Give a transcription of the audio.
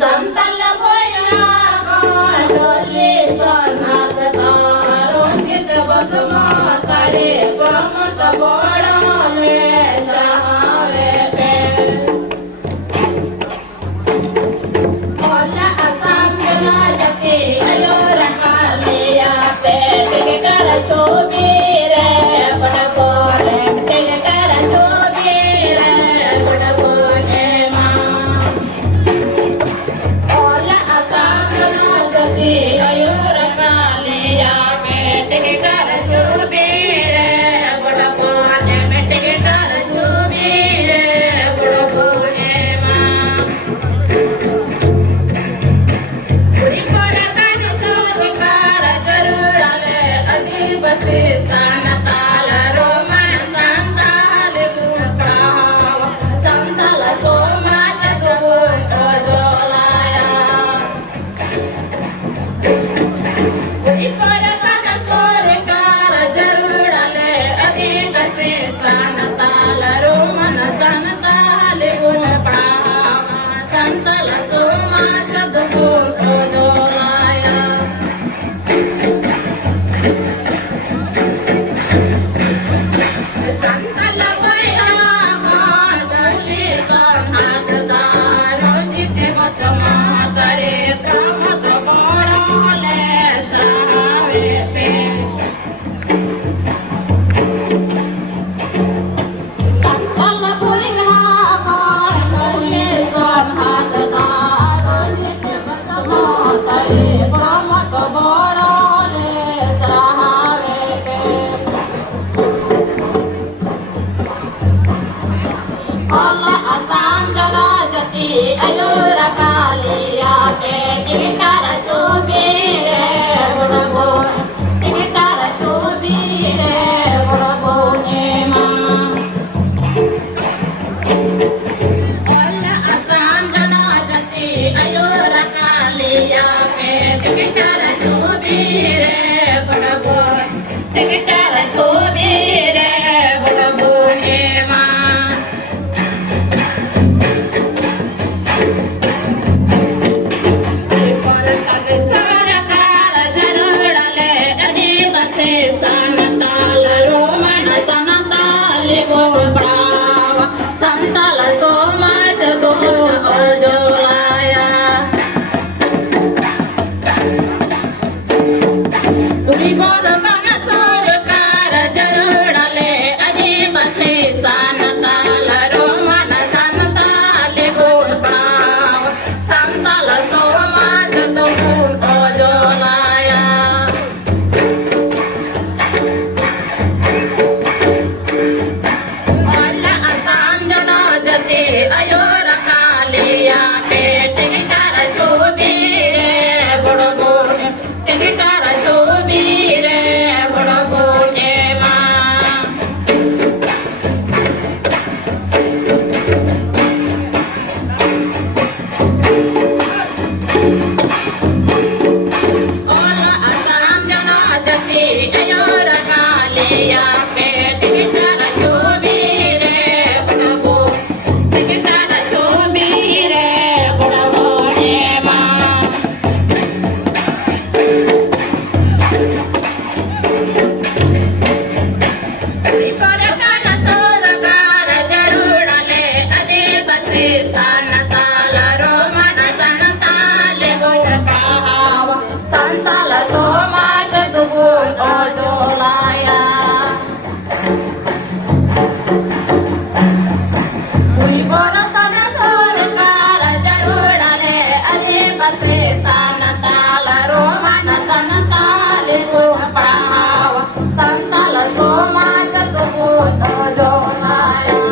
समतल भोया डोले सोनात तारोंगित बसमा तारे प्रमत बोड़ले सहावे पे ओला असम जला जके अयोर कालिया पे टिकर चोबीरे बड़कोले टिकर चोबीरे बड़कोले मां ओला असम जला जके अयोर कालिया पे टिकर चोबीरे बड़कोले टिकर चोबीरे बड़कोले मां पुरी परतन सोदकार जरुड़ले अधिपति सनताल रोमन संताल गुप्राव संताल सोमाच गुप्त जोलाया पुरी परतन सोदकार जरुड़ले अधिपति सनताल रोमन संताल गुप्राव संताल सोमाच गुप्त जोलाया संतल भैया मादली सोनात तारोंगित बसमा करे प्रमत बोड़ले सहावे पे संतल भैया मादली सोनात तारोंगित बसमा करे प्रमत बोड़ले सहावे पे ओला असम जला जती अयोर कालिया पे टिकर चोबीरे बुड़बो टिकर चोबीरे बुड़बो मां ओला असम जला जती अयोर कालिया पे टिकर चोबीरे बुड़बो टिकर चोबीरे बुड़बो मां परतन सरकार जरुड़ले अधिपति सनताल रोमन संताल गुप्राव संताल सोमाच गुप्त जोलाया पुरी परतन सरकार जरुड़ले अधिपति सनताल रोमन संताल गुप्राव संताल सोमाच गुप्त जोलाया ओला असम जला जते अयोर कालिया पे टिकर चोबीरे बुड़बो टिकर चोबीरे बुड़बो मां ओला असम जला जते अयोर कालिया पे टिकर चोबीरे बुड़बो टिकर चोबीरे बुड़बो मां पुरी परतन सरकार जरुड़ले अधिपति सनताल रोमन संताल गुप्राव संताल सोमाच गुप्त जोलाया पुरी परतन सरकार जरुड़ले अधिपति सनताल रोमन संताल गुप्राव संताल सोमाच गुप्त जोलाया